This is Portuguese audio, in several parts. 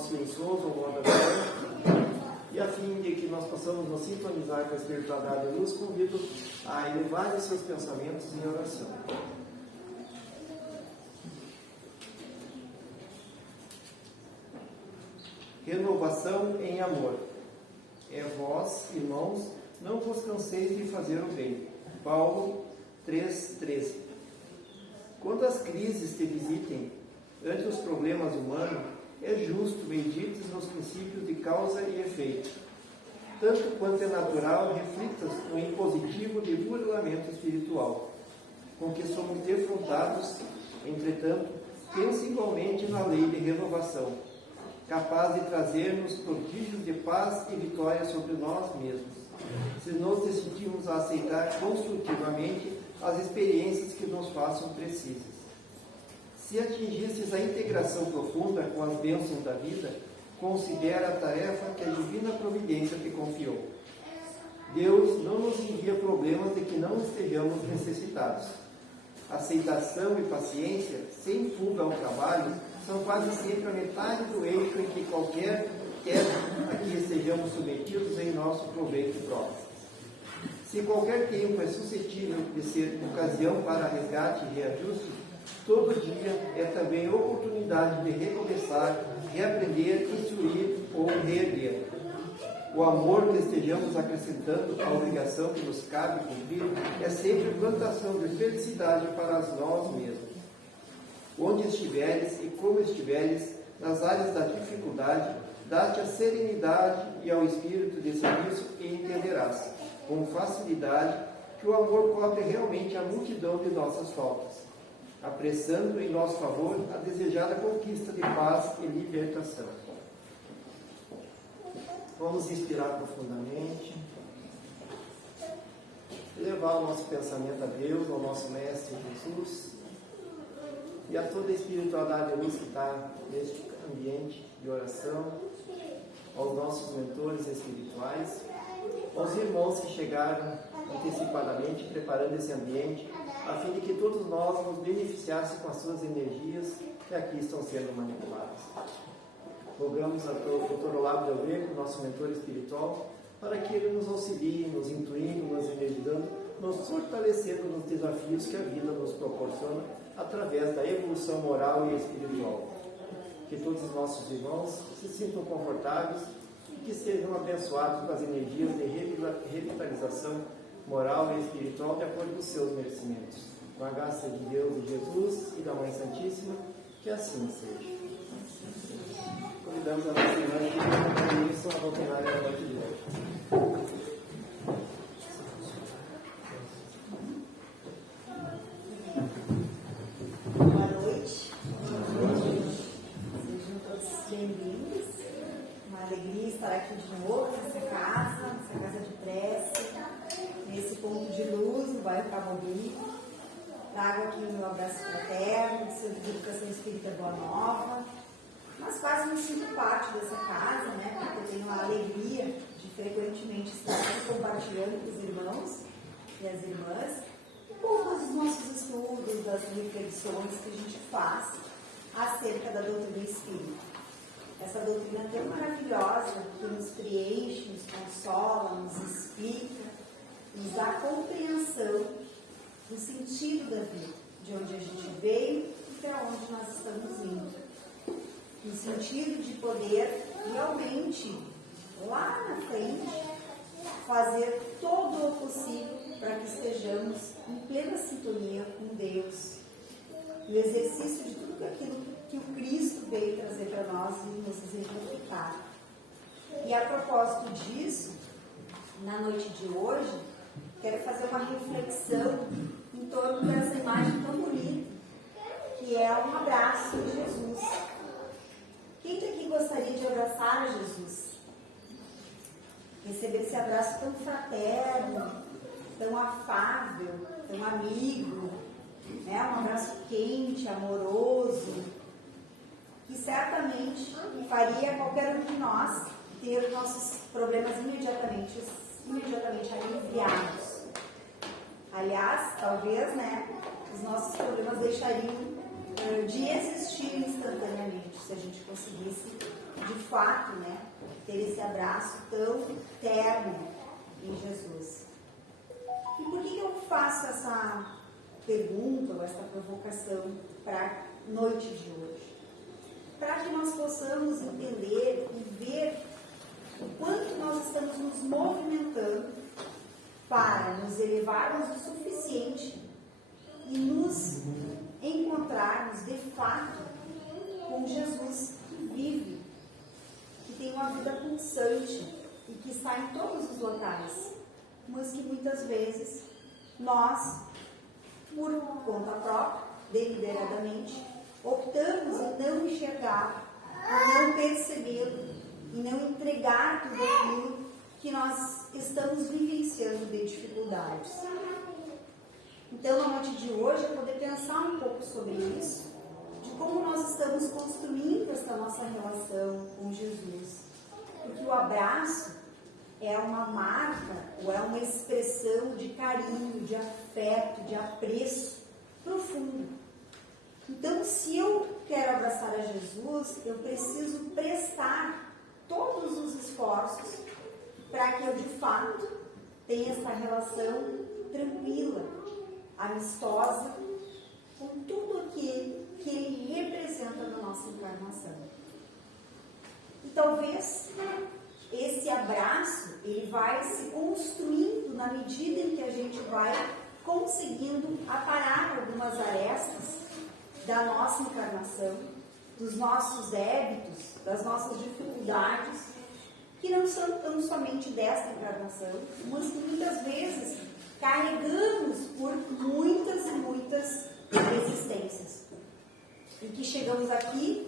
modo silencioso ou modo aberto. E a fim de que nós possamos nos sintonizar com a espiritualidade da luz, convido a elevar os seus pensamentos em oração. Renovação em amor. É vós, irmãos, não vos canseis de fazer o bem. Paulo 3,13. Quando as crises te visitem, ante os problemas humanos, é justo medites nos princípios de causa e efeito. Tanto quanto é natural, reflitas no impositivo de burlamento espiritual, com que somos defrontados. Entretanto, pense igualmente na lei de renovação, capaz de trazer-nos prodígios de paz e vitória sobre nós mesmos, se nos decidimos a aceitar construtivamente as experiências que nos façam precisas. Se atingistes a integração profunda com as bênçãos da vida, considera a tarefa que a divina providência te confiou. Deus não nos envia problemas de que não estejamos necessitados. Aceitação e paciência, sem fuga ao trabalho, são quase sempre a metade do eixo em que qualquer queda a que estejamos submetidos em nosso proveito próprio. Se qualquer tempo é suscetível de ser ocasião para resgate e reajuste, todo dia é também oportunidade de recomeçar, reaprender, instruir ou reerguer. O amor que estejamos acrescentando à obrigação que nos cabe cumprir é sempre plantação de felicidade para nós mesmos. Onde estiveres e como estiveres, nas áreas da dificuldade, dá-te a serenidade e ao espírito de serviço e entenderás, com facilidade, que o amor cobre realmente a multidão de nossas faltas, apressando em nosso favor a desejada conquista de paz e libertação. Vamos inspirar profundamente, levar o nosso pensamento a Deus, ao nosso Mestre Jesus, e a toda a espiritualidade luz que está neste ambiente de oração, aos nossos mentores espirituais, aos irmãos que chegaram antecipadamente preparando esse ambiente, a fim de que todos nós nos beneficiássemos com as suas energias que aqui estão sendo manipuladas. Rogamos ao Dr. Olavo de Almeida, nosso mentor espiritual, para que ele nos auxilie, nos intuindo, nos energizando, nos fortalecendo nos desafios que a vida nos proporciona através da evolução moral e espiritual. Que todos os nossos irmãos se sintam confortáveis e que sejam abençoados com as energias de revitalização moral e espiritual de acordo com os seus merecimentos. Com a graça de Deus e Jesus e da Mãe Santíssima, que assim seja. Convidamos a nossa irmã que isso a doutrinária da noite de hoje. Boa noite. Sejam todos bem-vindos. Uma alegria estar aqui de novo nessa casa de prece, nesse ponto de luz no bairro Cabo Rico. Trago aqui o meu abraço fraterno, do Centro de Educação Espírita Boa Nova. Mas quase me sinto parte dessa casa, né? Porque eu tenho a alegria de frequentemente estar aqui compartilhando com os irmãos e as irmãs um pouco dos nossos estudos, das reflexões que a gente faz acerca da doutrina espírita. Essa doutrina tão maravilhosa que nos preenche, nos consola, nos explica, nos dá compreensão do sentido da vida, de onde a gente veio e para onde nós estamos indo. No sentido de poder realmente, lá na frente, fazer todo o possível para que estejamos em plena sintonia com Deus. No exercício de tudo aquilo que o Cristo veio trazer para nós e nos exemplificar. E a propósito disso, na noite de hoje, quero fazer uma reflexão em torno dessa imagem tão bonita, que é um abraço de Jesus. Quem aqui gostaria de abraçar Jesus? Receber esse abraço tão fraterno, tão afável, tão amigo, né? Um abraço quente, amoroso, que certamente faria qualquer um de nós ter os nossos problemas imediatamente aliviados. Aliás, talvez, né, os nossos problemas deixariam de existir instantaneamente, se a gente conseguisse, de fato, né, ter esse abraço tão terno em Jesus. E por que eu faço essa pergunta ou essa provocação para a noite de hoje? Para que nós possamos entender e ver o quanto nós estamos nos movimentando para nos elevarmos o suficiente e nos encontrarmos de fato com Jesus que vive, que tem uma vida pulsante e que está em todos os locais, mas que muitas vezes nós, por conta própria, deliberadamente, optamos em não enxergar, em não perceber, em não entregar tudo aquilo que nós estamos vivenciando de dificuldades. Então, na noite de hoje, eu poder pensar um pouco sobre isso, de como nós estamos construindo essa nossa relação com Jesus. Porque o abraço é uma marca, ou é uma expressão de carinho, de afeto, de apreço profundo. Então, se eu quero abraçar a Jesus, eu preciso prestar todos os esforços para que eu, de fato, tenha essa relação tranquila, amistosa, com tudo aquilo que ele representa na nossa encarnação. E talvez esse abraço, ele vai se construindo na medida em que a gente vai conseguindo aparar algumas arestas da nossa encarnação, dos nossos débitos, das nossas dificuldades, que não são tão somente desta encarnação, mas que muitas vezes carregamos por muitas e muitas existências. E que chegamos aqui,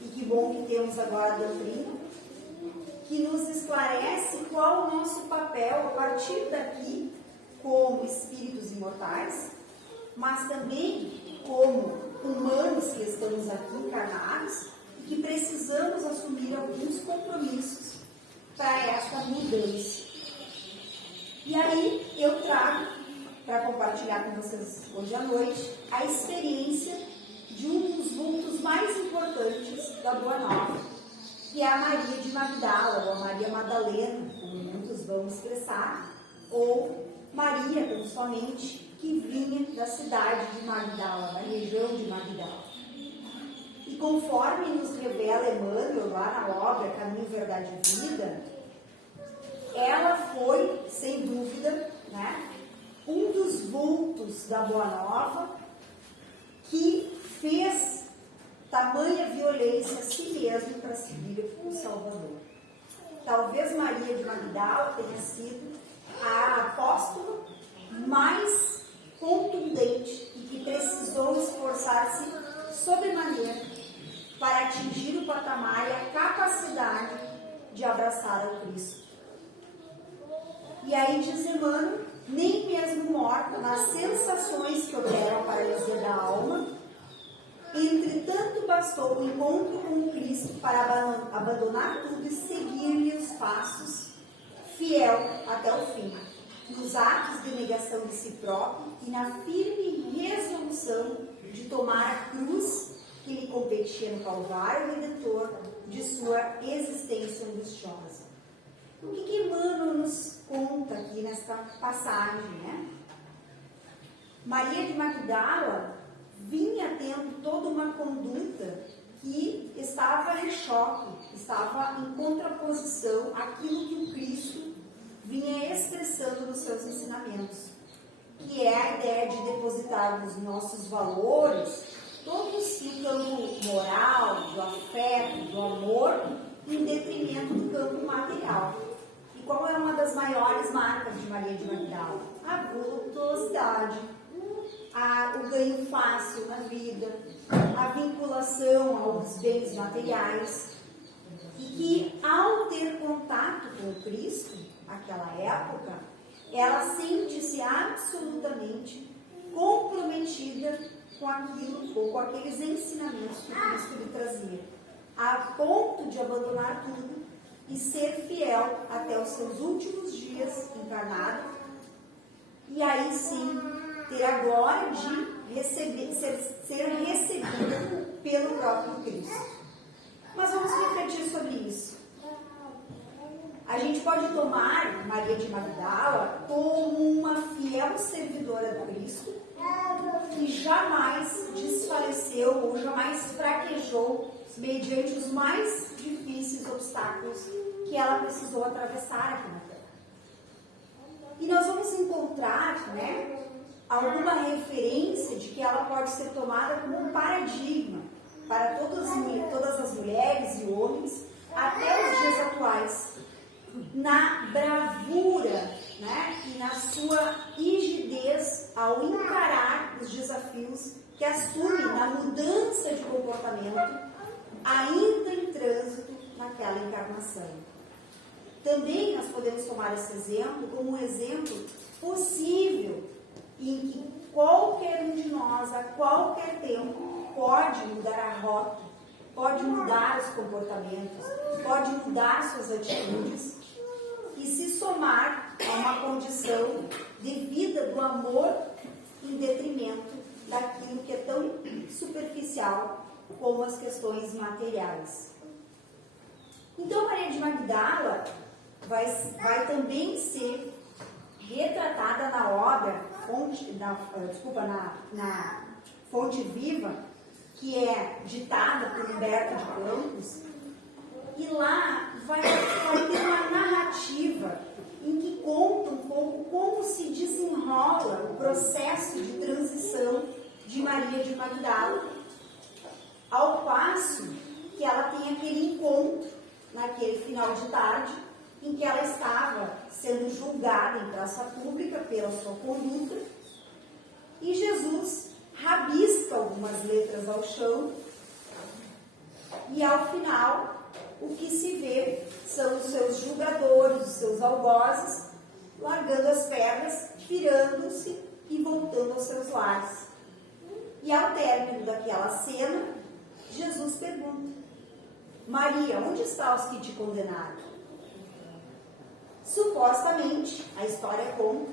e que bom que temos agora a doutrina, que nos esclarece qual o nosso papel a partir daqui, como espíritos imortais, mas também como humanos que estamos aqui encarnados e que precisamos assumir alguns compromissos para essa mudança. E aí eu trago para compartilhar com vocês hoje à noite a experiência de um dos vultos mais importantes da Boa Nova, que é a Maria de Magdala, ou a Maria Madalena, como muitos vão expressar, ou Maria, tão somente, que vinha da cidade de Magdala, da região de Magdala. E conforme nos revela Emmanuel, lá na obra Caminho, Verdade e Vida, ela foi, sem dúvida, né, um dos vultos da Boa Nova que fez tamanha violência a si mesmo para seguir o Salvador. Talvez Maria de Magdala tenha sido a apóstola mais contundente e que precisou esforçar-se sobremaneira para atingir o patamar e a capacidade de abraçar ao Cristo. E aí diz Emmanuel, nem mesmo morta nas sensações que operam a paralisia da alma, entretanto bastou o encontro com o Cristo para abandonar tudo e seguir-lhe os passos, fiel até o fim, nos atos de negação de si próprio e na firme resolução de tomar a cruz que lhe competia no Calvário Redentor de sua existência angustiosa. O que Emmanuel nos conta aqui nesta passagem, né? Maria de Magdala vinha tendo toda uma conduta que estava em choque, estava em contraposição àquilo que o Cristo vinha expressando nos seus ensinamentos, que é a ideia de depositarmos nossos valores, todos no campo moral, do afeto, do amor, em detrimento do campo material. E qual é uma das maiores marcas de Maria de Magdala? A voluptuosidade, o ganho fácil na vida, a vinculação aos bens materiais, e que ao ter contato com o Cristo, naquela época, ela sente-se absolutamente comprometida com aquilo, ou com aqueles ensinamentos que o Cristo lhe trazia, a ponto de abandonar tudo e ser fiel até os seus últimos dias encarnado, e aí sim ter a glória de ser recebida pelo próprio Cristo. Mas vamos refletir sobre isso. A gente pode tomar Maria de Magdala como uma fiel servidora do Cristo que jamais desfaleceu ou jamais fraquejou mediante os mais difíceis obstáculos que ela precisou atravessar aqui na Terra. E nós vamos encontrar, alguma referência de que ela pode ser tomada como um paradigma para todas as mulheres e homens até os dias atuais, na bravura, e na sua rigidez ao encarar os desafios que assumem na mudança de comportamento, ainda em trânsito naquela encarnação. Também nós podemos tomar esse exemplo como um exemplo possível em que qualquer um de nós, a qualquer tempo, pode mudar a rota, pode mudar os comportamentos, pode mudar suas atitudes e se somar a uma condição de vida do amor em detrimento daquilo que é tão superficial como as questões materiais. Então, Maria de Magdala vai também ser retratada na obra na Fonte Viva, que é ditada por Humberto de Campos, e lá vai ter uma narrativa em que conta um pouco como se desenrola o processo de transição de Maria de Magdala, ao passo que ela tem aquele encontro naquele final de tarde em que ela estava sendo julgada em praça pública pela sua conduta, e Jesus rabisca algumas letras ao chão, e ao final o que se vê são os seus julgadores, os seus algozes, largando as pedras, virando-se e voltando aos seus lares. E ao término daquela cena, Jesus pergunta: Maria, onde estão os que te condenaram? Supostamente, a história conta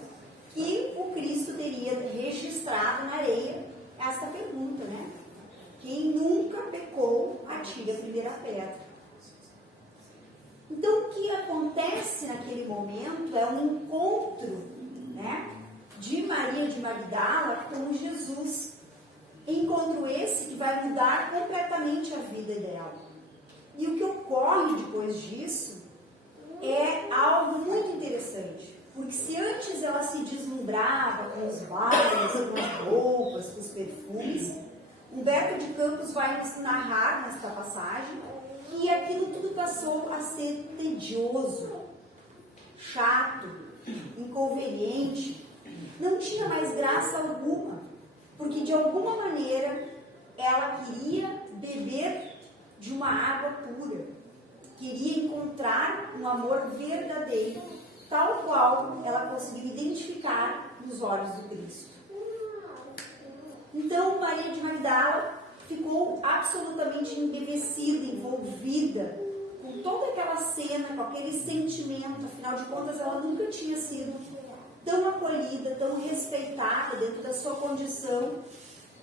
que o Cristo teria registrado na areia esta pergunta, Quem nunca pecou, atire a primeira pedra. Então, o que acontece naquele momento é um encontro, de Maria de Magdala com Jesus. Encontro esse que vai mudar completamente a vida dela. E o que ocorre depois disso é algo muito interessante, porque se antes ela se deslumbrava com os bailes, com as roupas, com os perfumes, Humberto de Campos vai nos narrar nesta passagem que aquilo tudo passou a ser tedioso, chato, inconveniente, não tinha mais graça alguma, porque de alguma maneira ela queria beber de uma água pura, queria encontrar um amor verdadeiro, tal qual ela conseguiu identificar nos olhos do Cristo. Então, Maria de Magdala ficou absolutamente embevecida, envolvida com toda aquela cena, com aquele sentimento. Afinal de contas, ela nunca tinha sido tão acolhida, tão respeitada dentro da sua condição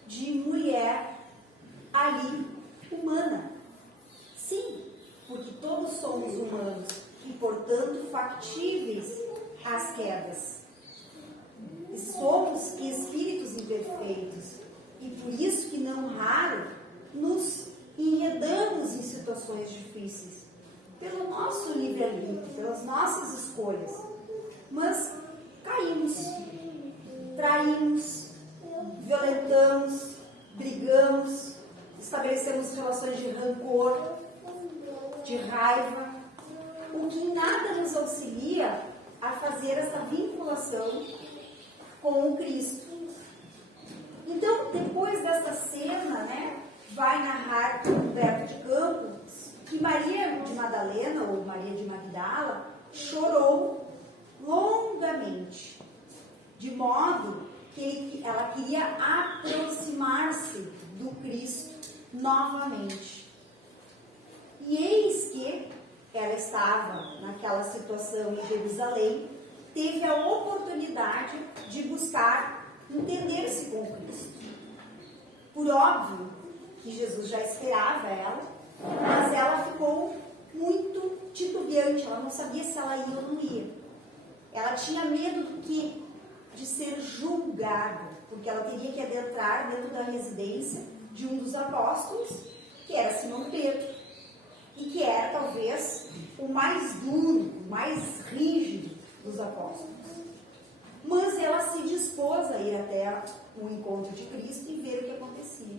de mulher ali, humana. Sim, porque todos somos humanos e, portanto, factíveis às quedas. E somos espíritos imperfeitos e por isso que não raro nos enredamos em situações difíceis pelo nosso livre-arbítrio, pelas nossas escolhas, mas caímos, traímos, violentamos, brigamos, estabelecemos relações de rancor, de raiva, o que em nada nos auxilia a fazer essa vinculação com o Cristo. Então, depois dessa cena, vai narrar Humberto de Campos que Maria de Madalena, ou Maria de Magdala, chorou longamente, de modo que ela queria aproximar-se do Cristo novamente. E eis que ela estava naquela situação em Jerusalém, teve a oportunidade de buscar entender-se com Cristo. Por óbvio que Jesus já esperava ela, mas ela ficou muito titubeante, ela não sabia se ela ia ou não ia. Ela tinha medo do quê? De ser julgada, porque ela teria que adentrar dentro da residência de um dos apóstolos, que era Simão Pedro, e que era talvez o mais duro, o mais rígido dos apóstolos. Mas ela se dispôs a ir até o encontro de Cristo e ver o que acontecia.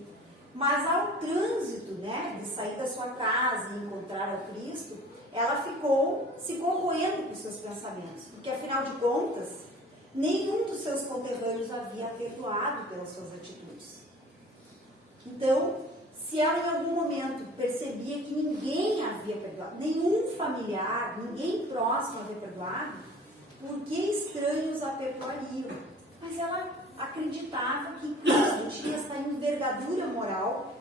Mas ao trânsito, né, de sair da sua casa e encontrar ao Cristo, ela ficou se corroendo com os seus pensamentos, porque afinal de contas, nenhum dos seus conterrâneos havia perdoado pelas suas atitudes. Então, se ela em algum momento percebia que ninguém havia perdoado, nenhum familiar, ninguém próximo havia perdoado, por que estranhos a perdoariam? Mas ela acreditava que Cristo tinha essa envergadura moral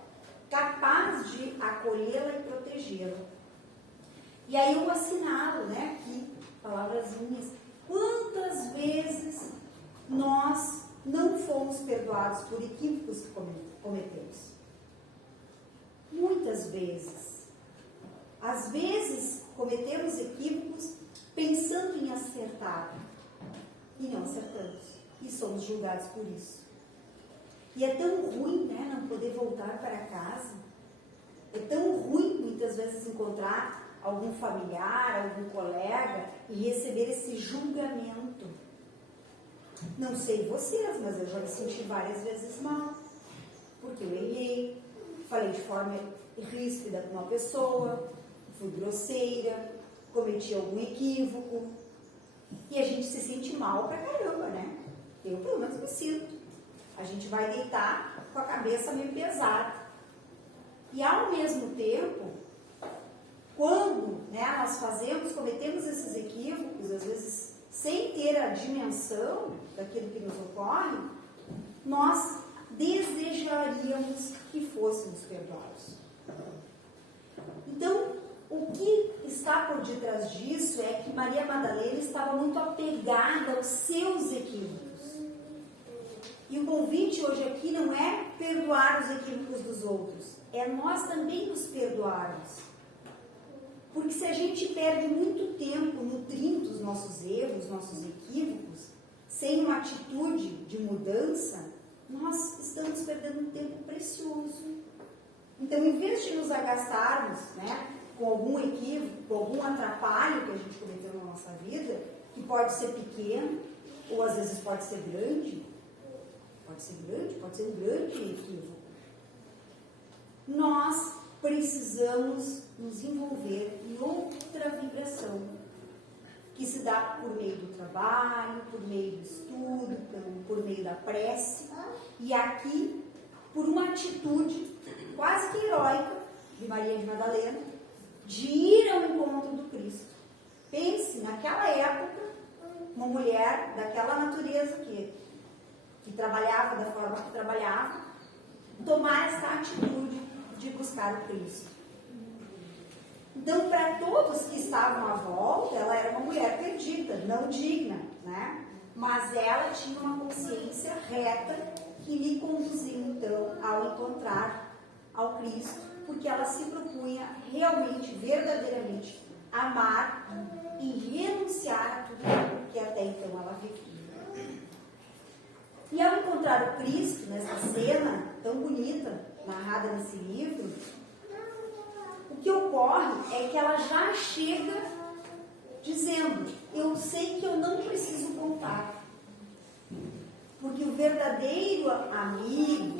capaz de acolhê-la e protegê-la. E aí eu assinalo, né, aqui, palavras minhas, quantas vezes nós não fomos perdoados por equívocos que cometemos? Muitas vezes. Às vezes cometemos equívocos pensando em acertar e não acertamos. E somos julgados por isso. E é tão ruim, né, não poder voltar para casa. É tão ruim muitas vezes encontrar algum familiar, algum colega e receber esse julgamento. Não sei vocês, mas eu já me senti várias vezes mal. Porque eu errei, falei de forma ríspida com uma pessoa, fui grosseira, cometi algum equívoco. E a gente se sente mal pra caramba, né? Eu pelo menos me sinto. A gente vai deitar com a cabeça meio pesada. E ao mesmo tempo, quando, né, nós cometemos esses equívocos, às vezes sem ter a dimensão daquilo que nos ocorre, nós desejaríamos que fôssemos perdoados. Então, o que está por detrás disso é que Maria Madalena estava muito apegada aos seus equívocos. E o convite hoje aqui não é perdoar os equívocos dos outros, é nós também nos perdoarmos. Porque se a gente perde muito tempo nutrindo os nossos erros, nossos equívocos, sem uma atitude de mudança, nós estamos perdendo um tempo precioso. Então, em vez de nos agastarmos, né, com algum equívoco, com algum atrapalho que a gente cometeu na nossa vida, que pode ser pequeno, ou às vezes pode ser grande, pode ser um grande equívoco, nós precisamos nos envolver em outra vibração, que se dá por meio do trabalho, por meio do estudo, por meio da prece, e aqui, por uma atitude quase que heróica de Maria de Madalena, de ir ao encontro do Cristo. Pense, naquela época, uma mulher daquela natureza que trabalhava da forma que trabalhava, tomar essa atitude de buscar o Cristo. Então, para todos que estavam à volta, ela era uma mulher perdida, não digna, né? Mas ela tinha uma consciência reta que lhe conduziu, então, ao encontrar ao Cristo, porque ela se propunha realmente, verdadeiramente, amar e renunciar a tudo que até então ela vivia. E ao encontrar o Cristo, nessa cena tão bonita, narrada nesse livro, o que ocorre é que ela já chega dizendo: eu sei que eu não preciso contar, porque o verdadeiro amigo,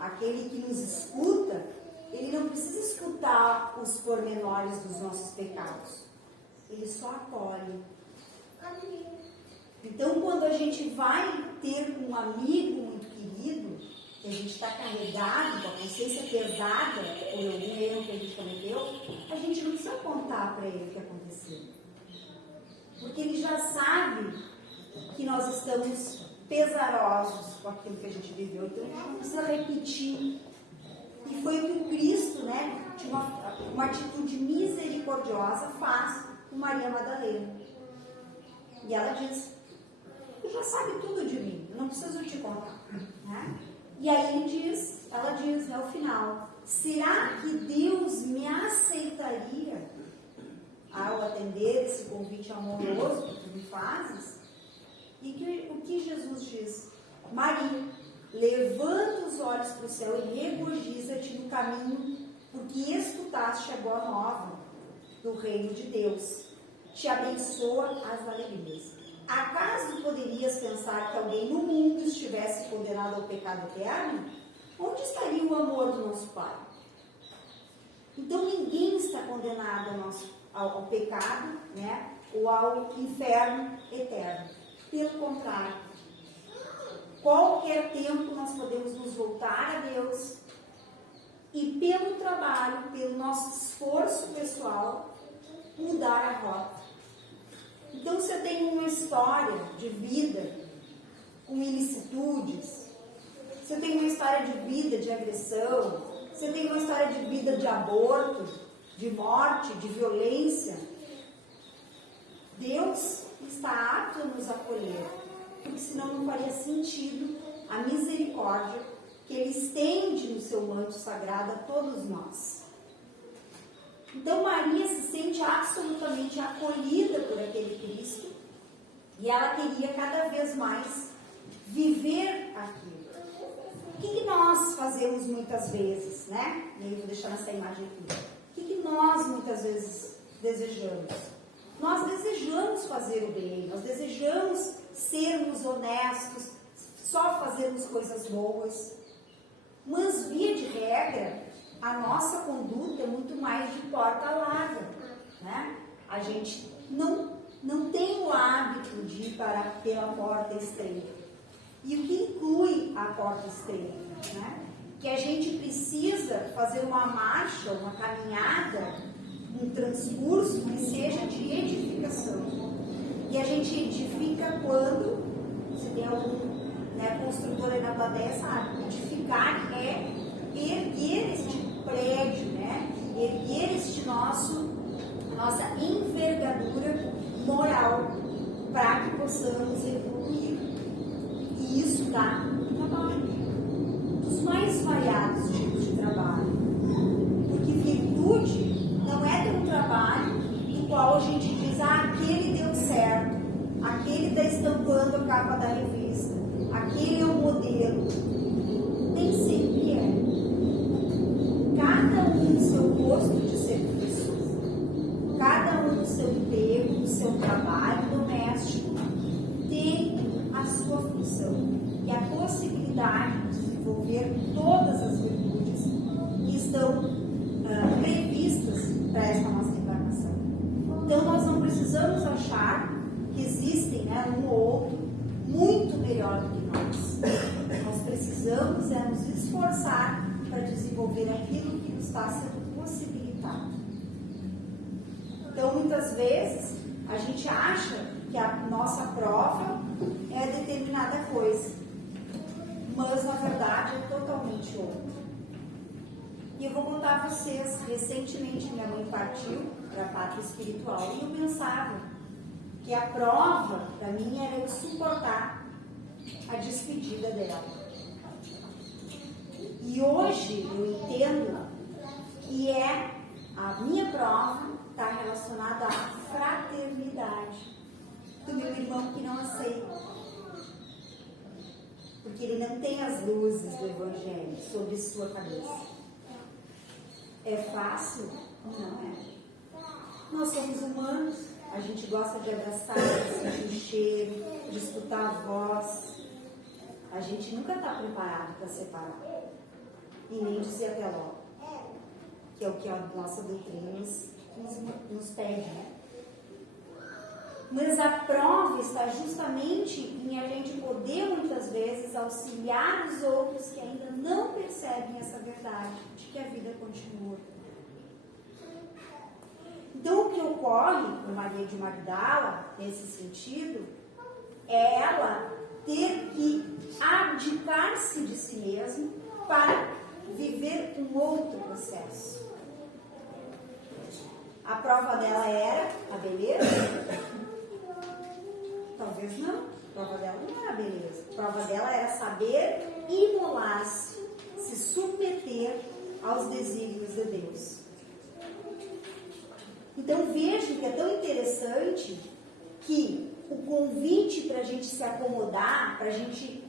aquele que nos escuta, ele não precisa escutar os pormenores dos nossos pecados, ele só acolhe. Então, quando a gente vai ter um amigo muito querido, que a gente está carregado, com a consciência pesada por algum erro que a gente cometeu, a gente não precisa contar para ele o que aconteceu. Porque ele já sabe que nós estamos pesarosos com aquilo que a gente viveu. Então, a gente não precisa repetir. E foi o que o Cristo, né, de uma atitude misericordiosa, faz com Maria Madalena. E ela diz: já sabe tudo de mim, eu não preciso te contar. Né? E aí ela diz ao final, será que Deus me aceitaria ao atender esse convite amoroso que tu me fazes? E o que Jesus diz? Maria, levanta os olhos para o céu e regozija-te no caminho, porque escutaste a boa nova do reino de Deus. Te abençoa as alegrias. Acaso poderias pensar que alguém no mundo estivesse condenado ao pecado eterno? Onde estaria o amor do nosso Pai? Então ninguém está condenado ao pecado, né? Ou ao inferno eterno. Pelo contrário, qualquer tempo nós podemos nos voltar a Deus e pelo trabalho, pelo nosso esforço pessoal, mudar a rota. Então, se eu tenho uma história de vida com ilicitudes, se eu tenho uma história de vida de agressão, se eu tenho uma história de vida de aborto, de morte, de violência, Deus está apto a nos acolher, porque senão não faria sentido a misericórdia que Ele estende no seu manto sagrado a todos nós. Então Maria se sente absolutamente acolhida por aquele Cristo e ela queria cada vez mais viver aquilo. O que nós fazemos muitas vezes, né? E aí vou deixar essa imagem aqui. O que nós muitas vezes desejamos? Nós desejamos fazer o bem, nós desejamos sermos honestos, só fazermos coisas boas. Mas, via de regra, a nossa conduta é muito mais de porta larga, né? A gente não tem o hábito de ir pela porta estreita. E o que inclui a porta estreita, né? Que a gente precisa fazer uma marcha, uma caminhada, um transcurso que seja de edificação. E a gente edifica quando, se tem algum construtor aí na plateia, sabe, edificar é erguer este prédio, né? Erguer nossa envergadura moral para que possamos evoluir. E isso dá trabalho, dos mais variados tipos de trabalho. Porque virtude não é ter um trabalho no qual a gente diz, aquele deu certo, aquele está estampando a capa da revista, aquele é o modelo. Nem sempre é. Cada um no seu posto de serviço, cada um no seu emprego, no seu trabalho doméstico, tem a sua função e a possibilidade de desenvolver todas as virtudes que estão previstas para esta nossa encarnação. Então, nós não precisamos achar que existem um ou outro muito melhor do que nós. Nós precisamos nos esforçar para desenvolver aquilo que nos está sendo possibilitado. Então, muitas vezes, a gente acha que a nossa prova é determinada coisa, mas, na verdade, é totalmente outra. E eu vou contar a vocês, recentemente minha mãe partiu para a pátria espiritual e eu pensava que a prova para mim era eu suportar a despedida dela. E hoje eu entendo que a minha prova está relacionada à fraternidade do meu irmão que não aceita. Porque ele não tem as luzes do Evangelho sobre sua cabeça. É fácil? Não é. Nós somos humanos, a gente gosta de abraçar, de sentir o cheiro, de escutar a voz. A gente nunca está preparado para separar. E nem dizer até logo. Que é o que a nossa doutrina nos pede. Mas a prova está justamente em a gente poder, muitas vezes, auxiliar os outros que ainda não percebem essa verdade, de que a vida continua. Então, o que ocorre com Maria de Magdala, nesse sentido, é ela ter que abdicar-se de si mesma para viver um outro processo. A prova dela era a beleza? Talvez não. A prova dela não era beleza. A prova dela era saber imolar-se, se submeter aos desígnios de Deus. Então vejam que é tão interessante que o convite para a gente se acomodar, para a gente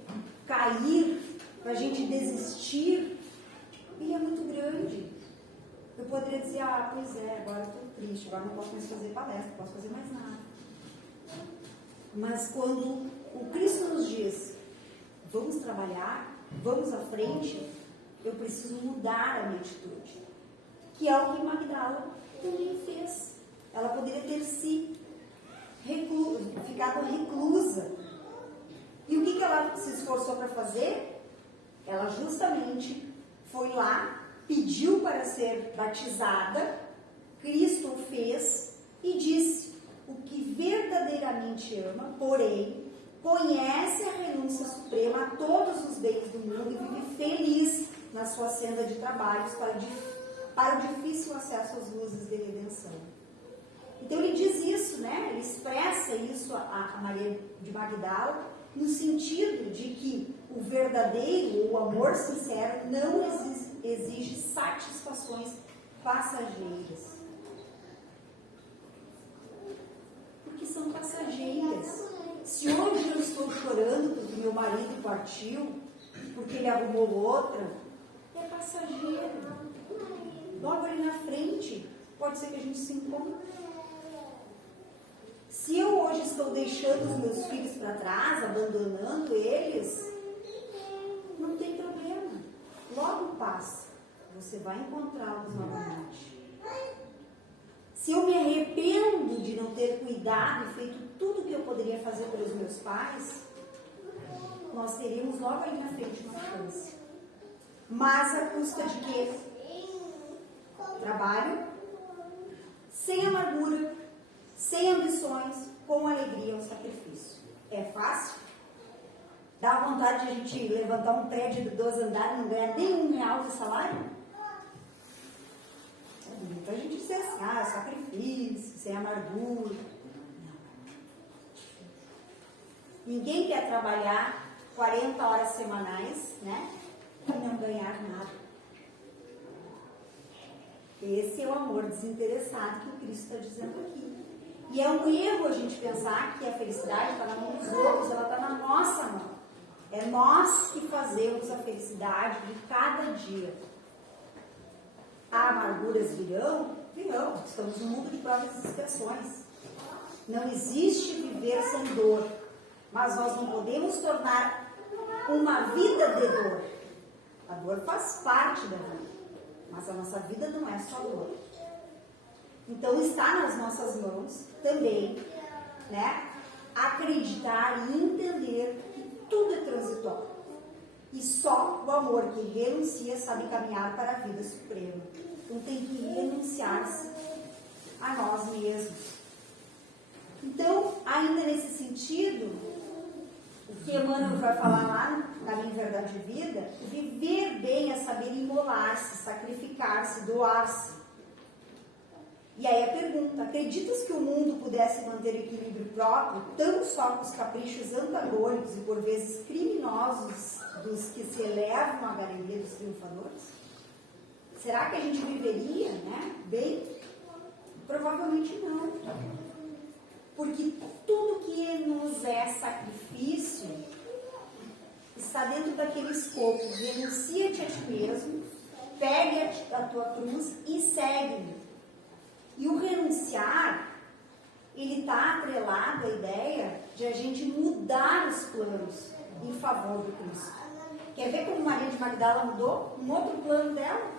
cair, para a gente desistir, ele é muito grande. Eu poderia dizer, pois é, agora eu estou triste, agora não posso mais fazer palestra, não posso fazer mais nada. Mas quando o Cristo nos diz, vamos trabalhar, vamos à frente, eu preciso mudar a minha atitude. Que é o que Magdala também fez. Ela poderia ter ficado reclusa. E o que ela se esforçou para fazer? Ela justamente foi lá, pediu para ser batizada, Cristo o fez e disse: o que verdadeiramente ama, porém, conhece a renúncia suprema a todos os bens do mundo e vive feliz na sua senda de trabalhos para o difícil acesso às luzes de redenção. Então ele diz isso, né? Ele expressa isso a Maria de Magdala, no sentido de que o verdadeiro, o amor sincero, não exige satisfações passageiras. Porque são passageiras. Se hoje eu estou chorando porque meu marido partiu, porque ele arrumou outra, é passageiro. Logo ali na frente, pode ser que a gente se encontre. Se eu hoje estou deixando os meus filhos para trás, abandonando eles, não tem problema. Logo passa. Você vai encontrá-los novamente. Se eu me arrependo de não ter cuidado e feito tudo o que eu poderia fazer pelos meus pais, nós teríamos logo ali na frente uma chance. Mas a custa de quê? Trabalho, sem amargura, sem ambições, com alegria ao sacrifício. É fácil? Dá vontade de a gente levantar um prédio de 2 andares e não ganhar nem R$1 de salário? É bonito a gente dizer assim, sacrifício, sem amargura. Não. Ninguém quer trabalhar 40 horas semanais, né? E não ganhar nada. Esse é o amor desinteressado que o Cristo está dizendo aqui. E é um erro a gente pensar que a felicidade está na mão dos outros, ela está na nossa mão. É nós que fazemos a felicidade de cada dia. Amarguras virão? Virão. Estamos num mundo de provas e expiações. Não existe viver sem dor. Mas nós não podemos tornar uma vida de dor. A dor faz parte da vida. Mas a nossa vida não é só dor. Então está nas nossas mãos também, né, acreditar e entender que tudo é transitório. E só o amor que renuncia sabe caminhar para a vida suprema. Então tem que renunciar-se a nós mesmos. Então, ainda nesse sentido, o que Emmanuel vai falar lá no Caminho, Verdade e Vida, viver bem é saber imolar-se, sacrificar-se, doar-se. E aí a pergunta, acreditas que o mundo pudesse manter equilíbrio próprio, tão só com os caprichos antagônicos e por vezes criminosos dos que se elevam à galeria dos triunfadores? Será que a gente viveria, né, bem? Provavelmente não. Porque tudo que nos é sacrifício está dentro daquele escopo. Renuncia-te a ti mesmo, pegue a tua cruz e segue-me. E o renunciar, ele está atrelado à ideia de a gente mudar os planos em favor do Cristo. Quer ver como Maria de Magdala mudou? Um outro plano dela?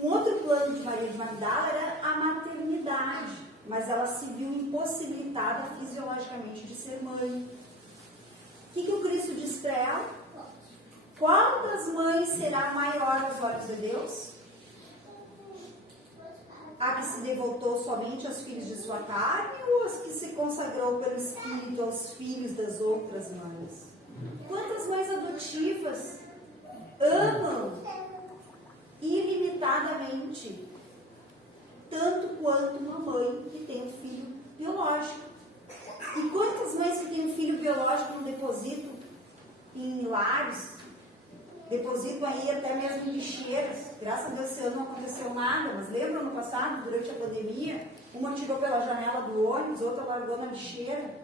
Um outro plano de Maria de Magdala era a maternidade, mas ela se viu impossibilitada fisiologicamente de ser mãe. O que o Cristo diz para ela? Qual das mães será maior aos olhos de Deus? A que se devotou somente aos filhos de sua carne ou as que se consagrou pelo Espírito aos filhos das outras mães? Quantas mães adotivas amam ilimitadamente, tanto quanto uma mãe que tem um filho biológico? E quantas mães que têm um filho biológico não depositam em lares, depositam aí até mesmo em lixeiras? Graças a Deus esse ano não aconteceu nada, mas lembra no passado, durante a pandemia, uma tirou pela janela do ônibus, outra largou na lixeira.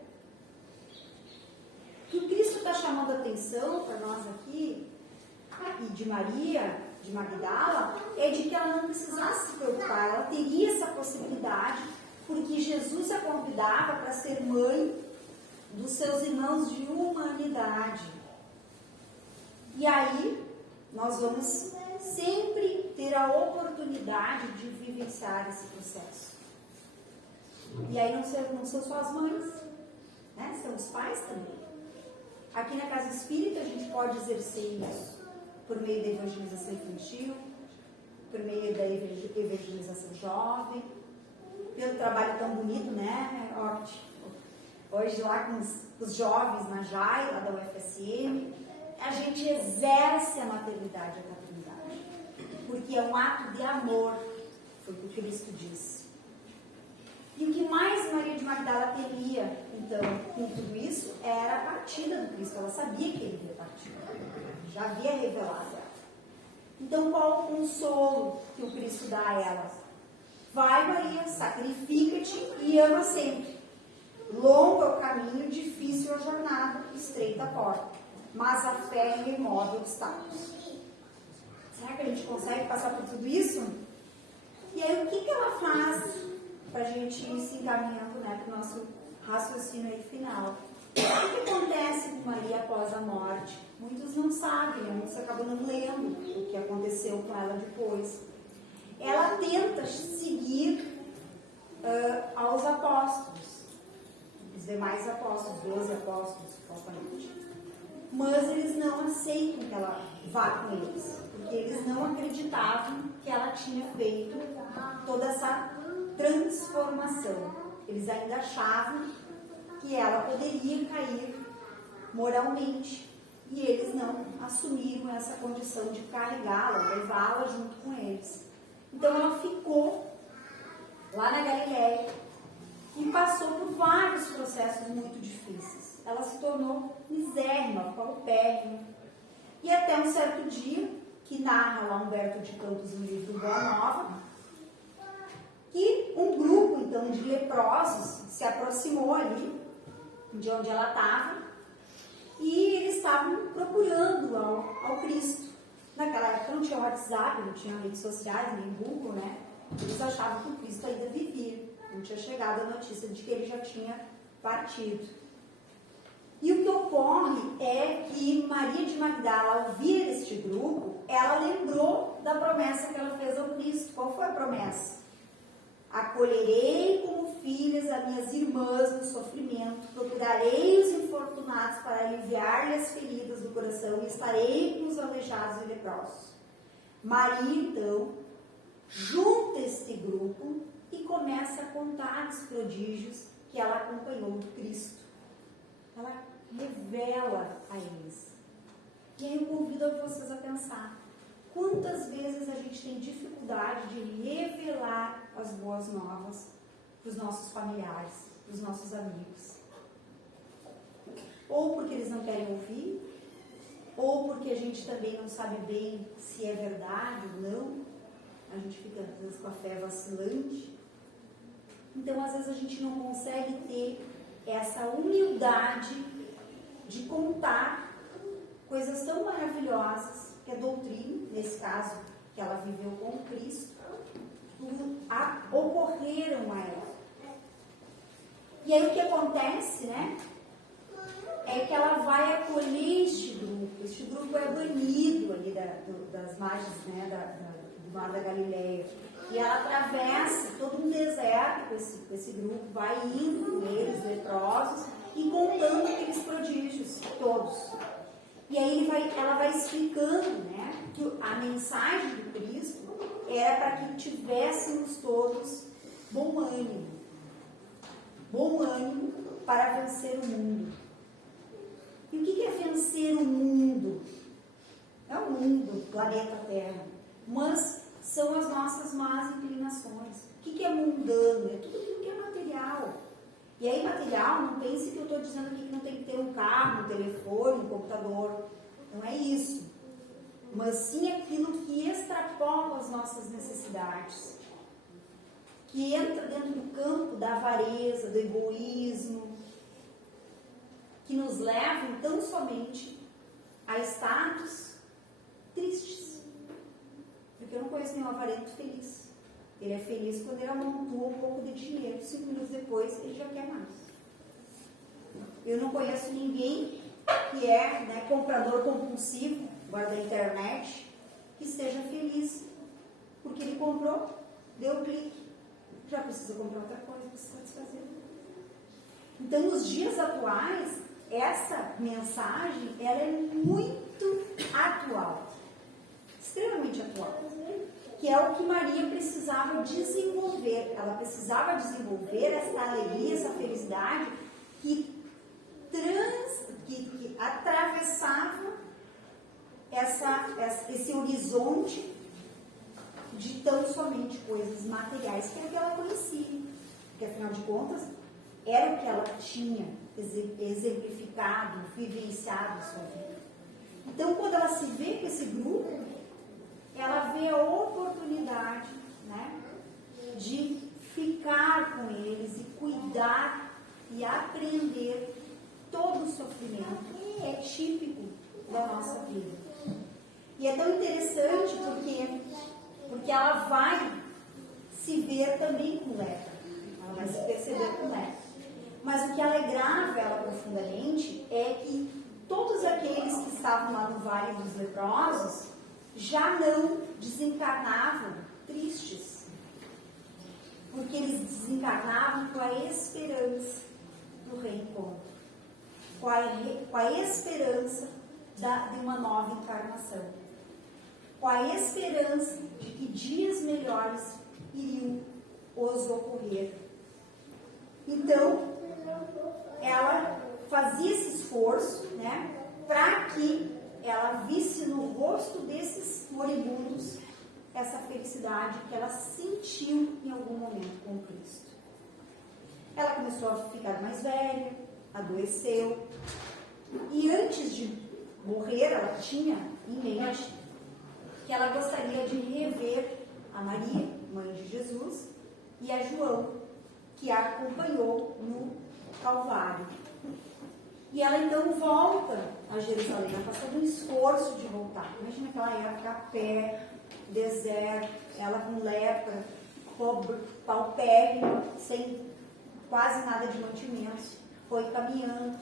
O que o Cristo está chamando a atenção para nós aqui, e de Maria, de Magdala, é de que ela não precisasse se preocupar, ela teria essa possibilidade, porque Jesus a convidava para ser mãe dos seus irmãos de humanidade. E aí, nós vamos sempre ter a oportunidade de vivenciar esse processo. E aí não são só as mães, né? São os pais também. Aqui na Casa Espírita a gente pode exercer isso por meio da evangelização infantil, por meio da evangelização jovem, pelo trabalho tão bonito, né, Orte? Hoje lá com os jovens na JAI, lá da UFSM, a gente exerce a maternidade e a paternidade, porque é um ato de amor, foi o que Cristo disse. E o que mais Maria de Magdala teria, então, com tudo isso, era a partida do Cristo. Ela sabia que ele ia partir, já havia revelado ela. Então, qual o consolo que o Cristo dá a ela? Vai, Maria, sacrifica-te e ama sempre. Longo é o caminho, difícil a jornada, estreita a porta, mas a fé remove obstáculos. Será que a gente consegue passar por tudo isso? E aí, o que ela faz para a gente ir se encaminhando, né, para o nosso raciocínio aí final? O que acontece com Maria após a morte? Muitos não sabem, muitos acabam não lendo o que aconteceu com ela depois. Ela tenta seguir aos apóstolos, os demais apóstolos, 12 apóstolos, supostamente. Mas eles não aceitam que ela vá com eles, porque eles não acreditavam que ela tinha feito toda essa transformação. Eles ainda achavam que ela poderia cair moralmente, e eles não assumiram essa condição de carregá-la, levá-la junto com eles. Então ela ficou lá na Galileia e passou por vários processos muito difíceis. Ela se tornou misérrima, paupérrima, e até um certo dia, que narra lá Humberto de Campos no livro Boa Nova, que um grupo então de leprosos se aproximou ali de onde ela estava, e eles estavam procurando ao Cristo. Naquela época não tinha WhatsApp, não tinha redes sociais, nem Google, né? Eles achavam que o Cristo ainda vivia. Não tinha chegado a notícia de que ele já tinha partido. E o que ocorre é que Maria de Magdala, ao vir este grupo, ela lembrou da promessa que ela fez ao Cristo. Qual foi a promessa? Acolherei como filhas as minhas irmãs no sofrimento, procurarei os infortunados para aliviar-lhe as feridas do coração e estarei com os aleijados e leprosos. Maria, então, junta este grupo e começa a contar os prodígios que ela acompanhou do Cristo. Ela revela a eles. E aí eu convido vocês a pensar. Quantas vezes a gente tem dificuldade de revelar as boas novas para os nossos familiares, para os nossos amigos? Ou porque eles não querem ouvir, ou porque a gente também não sabe bem se é verdade ou não. A gente fica, às vezes, com a fé vacilante. Então, às vezes, a gente não consegue ter essa humildade de contar coisas tão maravilhosas que a doutrina, nesse caso, que ela viveu com Cristo, ocorreram a ela. E aí o que acontece, né? É que ela vai acolher este grupo. Este grupo é banido ali das margens, né, do mar da Galileia. E ela atravessa todo um deserto com esse grupo, vai indo com eles, leprosos, e contando aqueles prodígios, todos. E aí ela vai explicando, né, que a mensagem do Cristo era para que tivéssemos todos bom ânimo para vencer o mundo. E o que é vencer o mundo? Não é o mundo, o planeta Terra, mas são as nossas más inclinações. O que é mundano? É tudo aquilo que é material. E aí, material, não pense que eu estou dizendo aqui que não tem que ter um carro, um telefone, um computador. Não é isso. Mas sim aquilo que extrapola as nossas necessidades. Que entra dentro do campo da avareza, do egoísmo, que nos levam tão somente a estados tristes. Porque eu não conheço nenhum avarento feliz. Ele é feliz quando ele amontoa um pouco de dinheiro, 5 minutos depois ele já quer mais. Eu não conheço ninguém que é comprador compulsivo, agora da internet, que esteja feliz porque ele comprou, deu clique, já precisa comprar outra coisa para se satisfazer. Então, nos dias atuais, essa mensagem ela é muito atual, extremamente atual, que é o que Maria precisava desenvolver. Ela precisava desenvolver essa alegria, essa felicidade que atravessava esse horizonte de tão somente coisas materiais, que era o que ela conhecia. Porque, afinal de contas, era o que ela tinha exemplificado, vivenciado em sua vida. Então, quando ela se vê com esse grupo, ela vê a oportunidade, né, de ficar com eles e cuidar e aprender todo o sofrimento que é típico da nossa vida. E é tão interessante porque ela vai se ver também com lepra, ela vai se perceber com lepra. Mas o que alegrava ela profundamente é que todos aqueles que estavam lá no Vale dos Leprosos já não desencarnavam tristes, porque eles desencarnavam com a esperança do reencontro, com a esperança de uma nova encarnação, com a esperança de que dias melhores iriam os ocorrer. Então, ela fazia esse esforço, né, para que ela visse no rosto desses moribundos essa felicidade que ela sentiu em algum momento com Cristo. Ela começou a ficar mais velha, adoeceu, e antes de morrer, ela tinha em mente que ela gostaria de rever a Maria, mãe de Jesus, e a João, que a acompanhou no Calvário. E ela então volta a Jerusalém, ela faz todo um esforço de voltar. Imagina aquela época a pé, deserto, ela com lepra, pobre, paupérrima, sem quase nada de mantimentos, foi caminhando,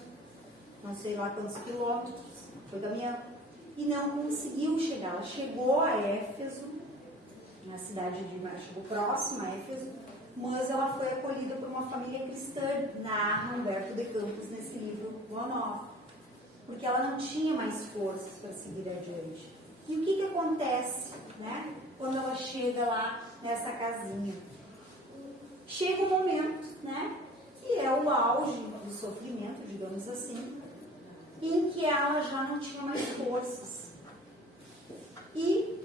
não sei lá quantos quilômetros, foi caminhando, e não conseguiu chegar. Ela chegou a Éfeso, na cidade de Mar, chegou próxima a Éfeso, mas ela foi acolhida por uma família cristã, narra Humberto de Campos nesse livro Boa Nova, porque ela não tinha mais forças para seguir adiante. E o que acontece, né, quando ela chega lá nessa casinha? Chega um momento, né, que é o auge do sofrimento, digamos assim, em que ela já não tinha mais forças. E,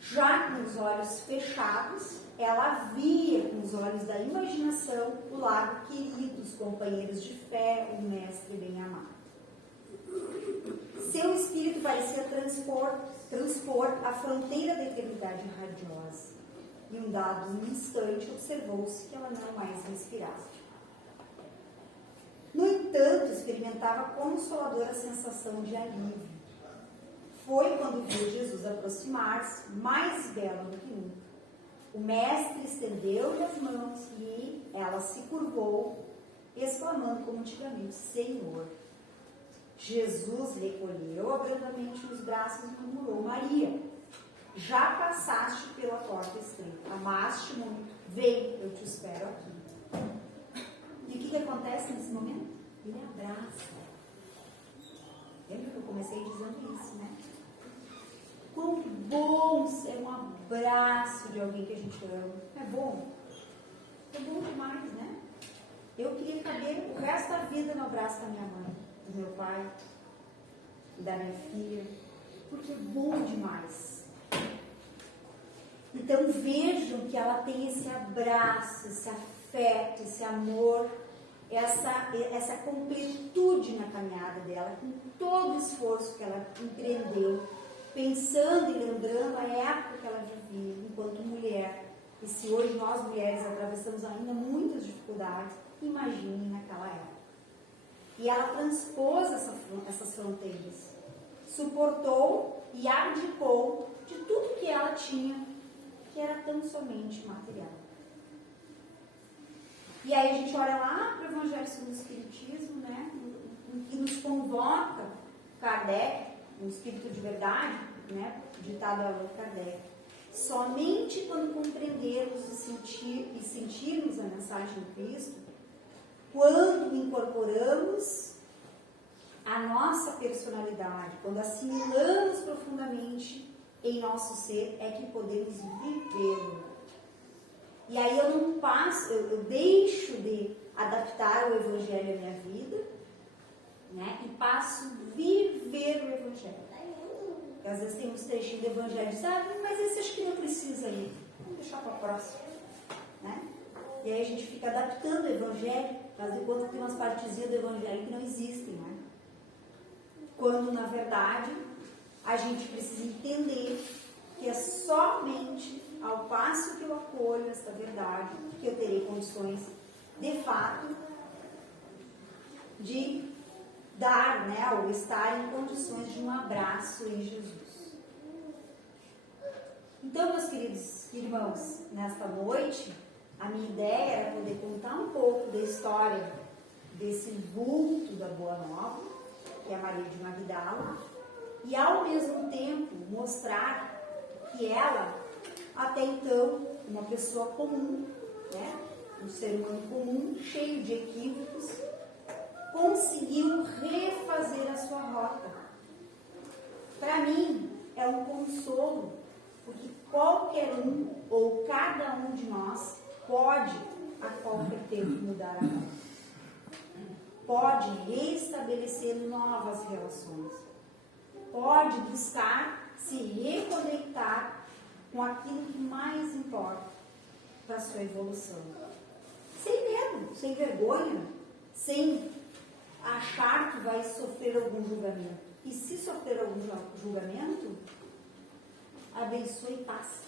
já com os olhos fechados, ela via com os olhos da imaginação o lado querido, os companheiros de fé, o mestre bem-amado. Seu espírito parecia transpor a fronteira da eternidade radiosa. E um dado instante observou-se que ela não mais respirava. No entanto, experimentava consoladora sensação de alívio. Foi quando viu Jesus aproximar-se, mais bela do que nunca. O mestre estendeu-lhe as mãos e ela se curvou, exclamando como antigamente: Senhor. Jesus recolheu abrandamente os braços e murmurou: Maria, já passaste pela porta estreita, amaste muito, vem, eu te espero aqui. E o que acontece nesse momento? Ele abraça. Lembra que eu comecei dizendo isso, né? Quão bom ser um abraço de alguém que a gente ama. É bom? É bom demais, né? Eu queria caber o resto da vida no abraço da minha mãe, do meu pai, da minha filha, porque é bom demais. Então vejam que ela tem esse abraço, esse afeto, esse amor. essa completude na caminhada dela, com todo o esforço que ela empreendeu, pensando e lembrando a época que ela vivia enquanto mulher. E se hoje nós mulheres atravessamos ainda muitas dificuldades, imagine naquela época. E ela transpôs essas fronteiras, suportou e abdicou de tudo que ela tinha, que era tão somente material. E aí a gente olha lá para o Evangelho segundo o Espiritismo, né, em que nos convoca Kardec, um espírito de verdade, né, ditado a Allan Kardec. Somente quando compreendermos e sentirmos a mensagem do Cristo, quando incorporamos a nossa personalidade, quando assimilamos profundamente em nosso ser, é que podemos vivê-lo. E aí eu não passo, eu deixo de adaptar o Evangelho à minha vida, né, e passo a viver o Evangelho. Porque às vezes tem uns trechinhos do Evangelho, sabe? Mas esse acho que não precisa ir. Vamos deixar para a próxima. Né? E aí a gente fica adaptando o Evangelho, faz de conta que tem umas partezinhas do Evangelho que não existem. Né? Quando, na verdade, a gente precisa entender que é somente ao passo que eu acolho esta verdade que eu terei condições, de fato, de dar, né, ou estar em condições de um abraço em Jesus. Então, meus queridos irmãos, nesta noite, a minha ideia era poder contar um pouco da história desse vulto da Boa Nova, que é a Maria de Magdala, e ao mesmo tempo mostrar que ela, até então, uma pessoa comum, né, um ser humano comum, cheio de equívocos, conseguiu refazer a sua rota. Para mim, é um consolo, porque qualquer um ou cada um de nós pode, a qualquer tempo, mudar a rota. Pode restabelecer novas relações. Pode buscar se reconectar com aquilo que mais importa para a sua evolução. Sem medo, sem vergonha, sem achar que vai sofrer algum julgamento. E se sofrer algum julgamento, abençoe e passe.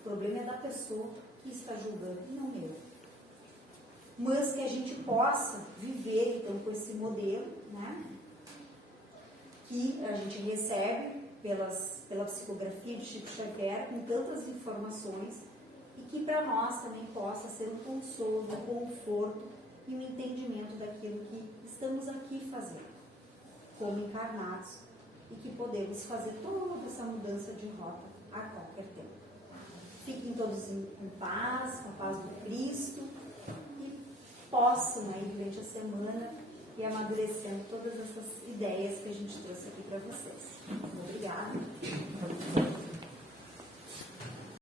O problema é da pessoa que está julgando, e não meu. Mas que a gente possa viver, então, com esse modelo, né, que a gente recebe pela psicografia de Chico Xavier, com tantas informações, e que para nós também possa ser um consolo, um conforto e um entendimento daquilo que estamos aqui fazendo, como encarnados, e que podemos fazer toda essa mudança de rota a qualquer tempo. Fiquem todos em paz, com a paz do Cristo, e possam aí durante a semana ir amadurecendo todas essas ideias que a gente trouxe aqui para vocês.